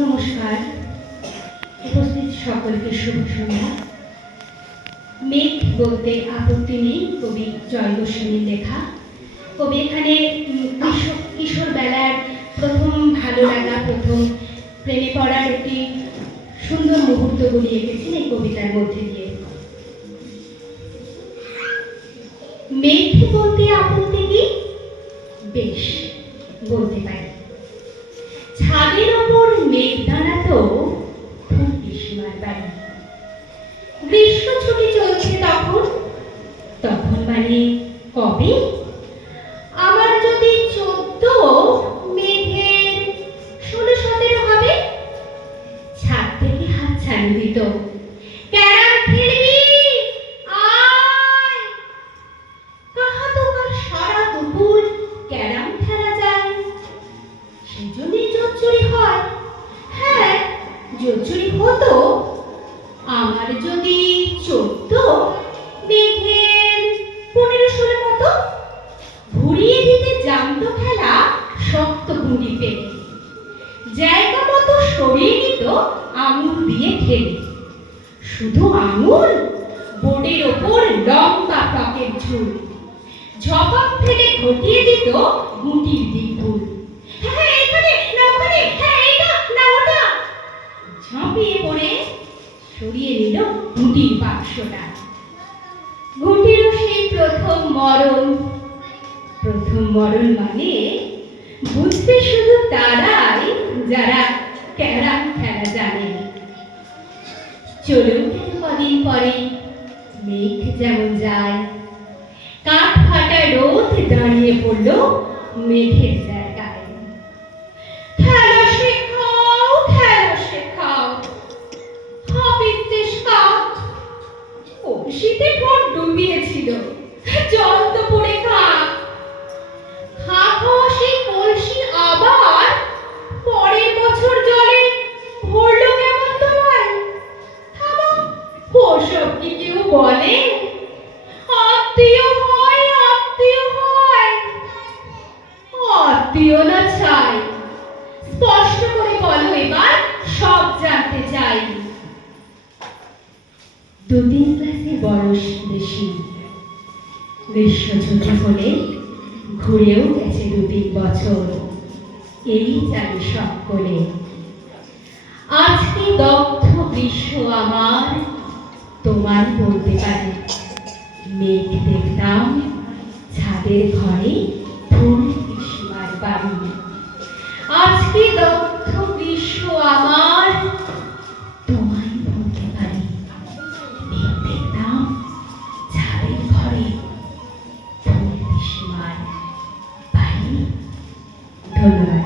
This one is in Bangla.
নমস্কার, উপস্থিত সকলকে শুভ সন্ধ্যা। মেঘ বলতে আপত্তি নেই কবি জয় গোস্বামীর লেখা। কবি এখানে কিশোর বেলার প্রথম ভালো লাগা, প্রথম প্রেমে পড়ার একটি সুন্দর মুহূর্তগুলি এঁকেছেন এই কবিতার মধ্যে দিয়ে। মেঘ বলতে আপত্তি কি? বেশ, বলতে পারি। ছাদের ওপর মেঘ দাঁড়াতো খুব পিসিমার বাড়ি। গ্রীষ্ম ছুটি চলছে তখন, মানে কবে? আমার যদি 14, মেঘের 16-17 হবে। ছাদ থেকে হাত ছাড়িয়ে দিত, ক্যারাম খেলবি আয়। কাহা তোমার সারা দুপুর ক্যারাম খেলা যায়, সেই জন্যই জোর চুরি হয়। হ্যাঁ, জোর চুরি হতো। আমার যদি 14, মেঘের 15-16 মতো। ঘুরিয়ে দিতে জানতো খেলা শক্ত গুঁড়ি পেলে, জায়গা মতো সরিয়ে নিত আঙুল দিয়ে ঠেলে। শুধু আঙুল, বোর্ডের ওপর লম্বা টকের ঝুল। ঝপাক ফেলে ঘটিয়ে দিত গুটির দিক ভুল। হ্যাঁ এখানে না ওখানে, হ্যাঁ এইটা না ওটা। ঝাঁপিয়ে পড়ে সরিয়ে নিল গুটির বাক্সটা। গুটিরও সেই প্রথম মরণ। প্রথম মরণ মানে বুঝতে শুধু তারাই যারা ক্যারাম খেলা জানে। চলেও গেল কদিন পরে মেঘ যেমন যায়, কাঠ ফাটা রোদ দাঁড়িয়ে পড়ল মেঘের জায়গায়। খেলা শেখাও, খেলা শেখাও, হাবিবদেশ কাঠ। কলসিতে ঠোঁট ডুবিয়েছিল, জল তো পড়ে খাক। খা খাওয়া সেই কলসি আবার পরের বছর জলে ভরলো কেমন তোমায়? থামো, ওসব কি কেউ বলে? আত্মীয় হয়, আত্মীয় হয়। আত্মীয় না চাই, স্পষ্ট করে বলো এবার, সব জানতে চাই। 2-3 ক্লাসে বয়স বেশি। গ্রীষ্ম ছুটি হলে ঘুরেও গেছে 2-3 বছর, এই জানি সকলে। আজকে দগ্ধ গ্রীষ্ম আমার, তোমার বলতে পারি। মেঘ দেখতাম ছাদের ঘরে ফুল পিসিমার বাড়ি। আজকে দগ্ধ গ্রীষ্ম আমার, তোমায় বলতে পারি। মেঘ দেখতাম ছাদের ঘরে ফুল পিসিমার বাড়ি। ধন্যবাদ।